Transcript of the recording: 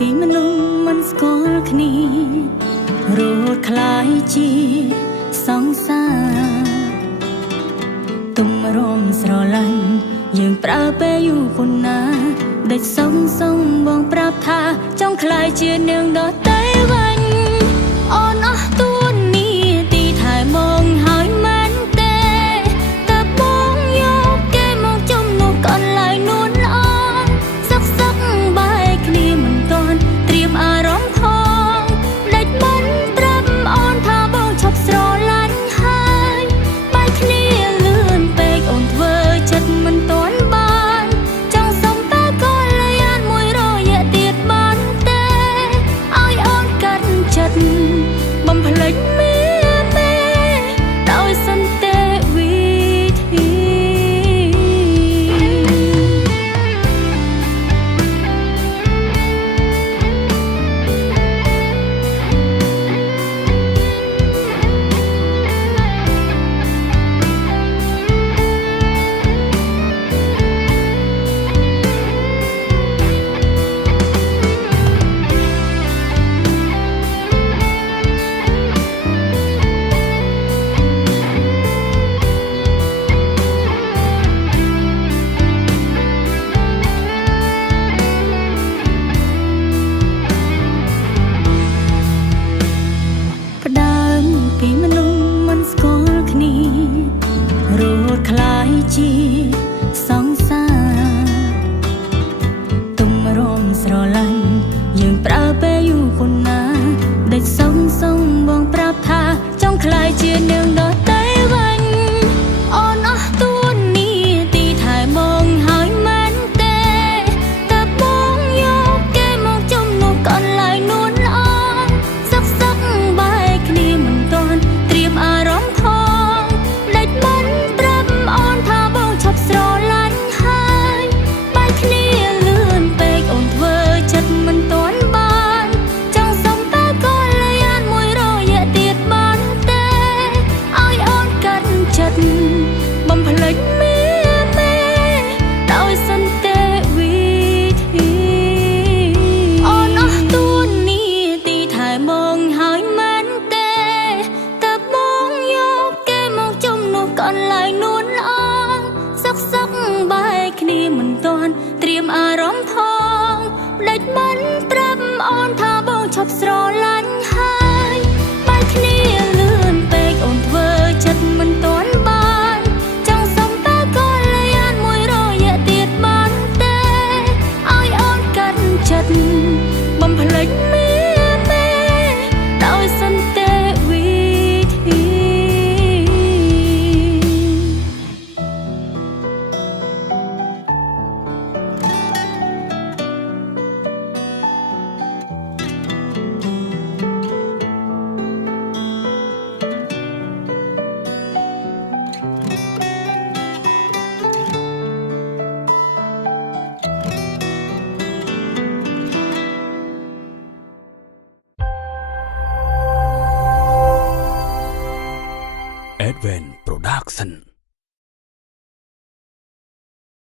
ពីមនុស្សមិនស្គាល់គ្នារត់คล้ายជាសង្សារទុំរំស្រឡាញ់យើងប្រើពេលយូរប៉ុណ្ណាដេចសុំបងប្រាប់ថាចង់คล้ายជានាងដទៃវិញអូនអស់ទួនាទីថែមងហើយមែនទេតើបងយកគេមកជំនួសកន្លែងនួនល្អសឹកបែកគ្នាមិនទាន់ត្រៀមអារម្មណ៍ផងដេចមិនប្រាប់អូនថាបងឈប់ស្រឡាញ់ហើយបែកគ្នាលឿនពេកអូនធ្វើចិត្តមិនទាន់បានចង់សុំតែកល្យានមួយរយៈទៀតបានទេឲ្យអូនកាត់ចិត្តបំភ្លេចមេដោយសន្តិវិធីពីមនុស្សមិនស្គាល់គ្នារត់คล้ายជាសង្សារទុំរំស្រឡាញ់យើងប្រើពេលយូរប៉ុណ្ណាដេចសុំបងប្រាប់ថាចង់คล้ายជានាងដទៃវិញអូនអស់ទួនាទីថែមងហើយមែនទេតើបងយកគេមកជំនួសកន្លែងនួនល្អសឹកបែកគ្នាមិនទាន់ត្រៀមអារម្មណ៍ផងដេចមិនប្រាប់អូនថាបងឈប់ស្រឡាញ់ហើយបែកគ្នាលឿនពេកអូនធ្វើចិត្តមិនទាន់បានចង់សុំតែកល្យានមួយរយៈទៀតបានទេឲ្យអូនកាត់ចិត្តបំភ្លេចមេដោយសន្តិវិធីអូនអស់ទួនាទីថែមងហើយមែនទេតើបងយកគេមកជំនួសកន្លែងនួនល្អសឹកបែកគ្នាមិនទាន់ត្រៀមអារម្មណ៍ផងដេចមិនប្រាប់អូនថាបងឈប់ស្រឡាញ់ហើយបែកគ្នាលឿនពេកអូនធ្វើចិត្តមិនទាន់បានចង់សុំតែកល្យានមួយរយៈទៀតបានទេឲ្យអូនកាត់ចិត្តបំភ្លេចមេដោយសន្តិវិធី Advent Production